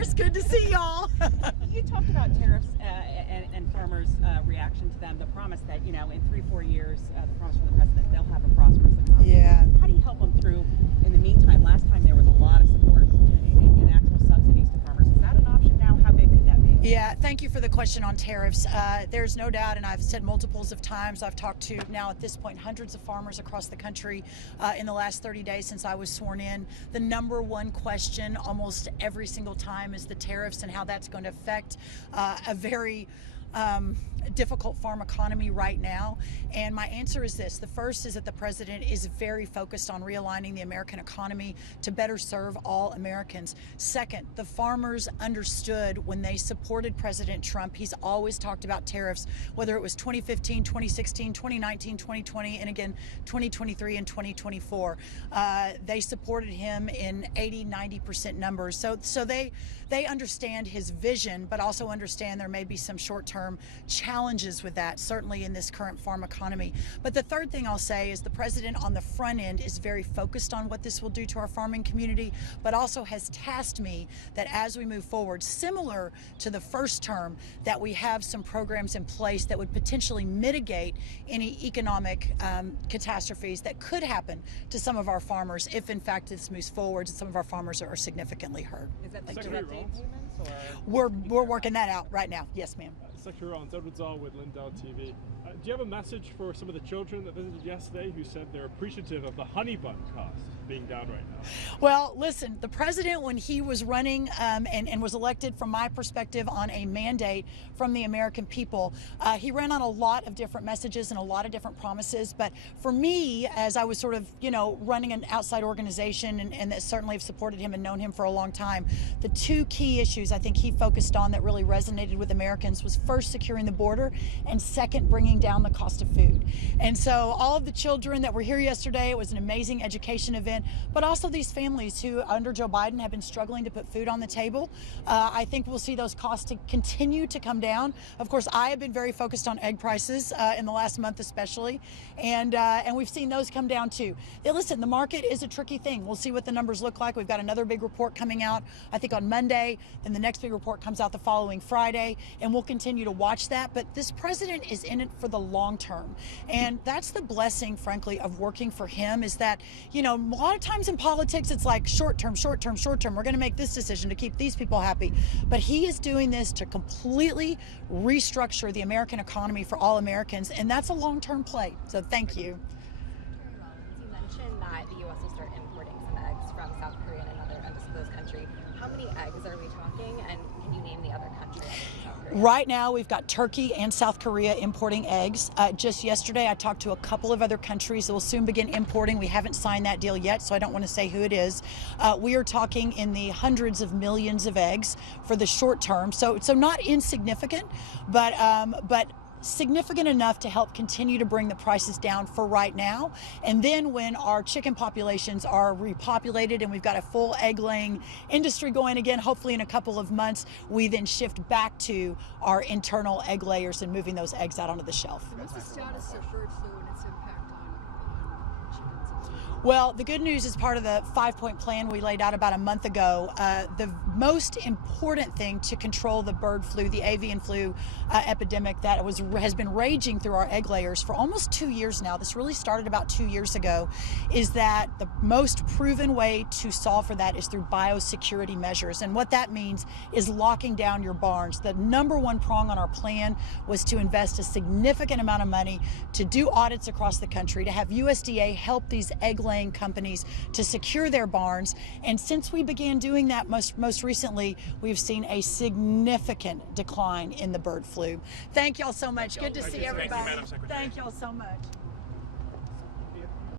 doers. Good to see y'all. You talked about tariffs and farmers' reaction to them. The promise that, in 3-4 years, the promise from the president, they'll have a prosperous economy. Yeah. How do you help them through? In the meantime, last time there was a lot of support in actual subsidies to farmers. Is that an option now? How big could that be? Yeah, thank you for the question on tariffs. There's no doubt, and I've said multiples of times, I've talked to now at this point hundreds of farmers across the country in the last 30 days since I was sworn in. The number one question almost every single time is the tariffs and how that's going to affect a very difficult farm economy right now. And my answer is this. The first is that the president is very focused on realigning the American economy to better serve all Americans. Second, the farmers understood when they supported President Trump. He's always talked about tariffs, whether it was 2015, 2016, 2019, 2020, and again, 2023 and 2024. They supported him in 80-90% numbers. So they understand his vision, but also understand there may be some short-term challenges with that, certainly in this current farm economy. But the third thing I'll say is the president on the front end is very focused on what this will do to our farming community, but also has tasked me that as we move forward, similar to the first term, that we have some programs in place that would potentially mitigate any economic catastrophes that could happen to some of our farmers if in fact this moves forward and some of our farmers are significantly hurt. Is that Secretary Rollins? We're working that out right now. Yes, ma'am. Secretary Rollins, Edward Zoll with Lindell TV. Do you have a message for some of the children that visited yesterday who said they're appreciative of the honey bun cost being down right now? Well, listen, the president, when he was running and was elected, from my perspective, on a mandate from the American people, he ran on a lot of different messages and a lot of different promises. But for me, as I was sort of, running an outside organization and that certainly have supported him and known him for a long time, the two key issues I think he focused on that really resonated with Americans was first, securing the border, and second, bringing down the cost of food. And so all of the children that were here yesterday, it was an amazing education event, but also these families who under Joe Biden have been struggling to put food on the table. I think we'll see those costs to continue to come down. Of course, I have been very focused on egg prices in the last month especially, and we've seen those come down too. Now, listen, the market is a tricky thing. We'll see what the numbers look like. We've got another big report coming out, I think on Monday, then the next big report comes out the following Friday, and we'll continue to watch that. But this president is in it for the long term. And that's the blessing, frankly, of working for him, is that, a lot of times in politics, it's like short term, short term, short term. We're going to make this decision to keep these people happy. But he is doing this to completely restructure the American economy for all Americans. And that's a long-term play. So thank you. Secretary Rollins, you mentioned that the U.S. will start importing some eggs from South Korea and another undisclosed country. How many eggs are we talking, and can you name the other country other than South Korea? Right now, we've got Turkey and South Korea importing eggs. Just yesterday, I talked to a couple of other countries that will soon begin importing. We haven't signed that deal yet, so I don't want to say who it is. We are talking in the hundreds of millions of eggs for the short term, so not insignificant, but significant enough to help continue to bring the prices down for right now. And then when our chicken populations are repopulated and we've got a full egg laying industry going again, hopefully in a couple of months, we then shift back to our internal egg layers and moving those eggs out onto the shelf. What's the status of bird flu and its impact on chickens? Well, the good news is part of the 5-point plan we laid out about a month ago. The most important thing to control the bird flu, the avian flu epidemic that has been raging through our egg layers for almost 2 years now. This really started about 2 years ago. Is that the most proven way to solve for that is through biosecurity measures. And what that means is locking down your barns. The number one prong on our plan was to invest a significant amount of money to do audits across the country, to have USDA help these egg-laying companies to secure their barns. And since we began doing that most recently, we've seen a significant decline in the bird flu. Thank y'all so much. Good to see everybody. Thank you, Madam Secretary. Thank y'all so much.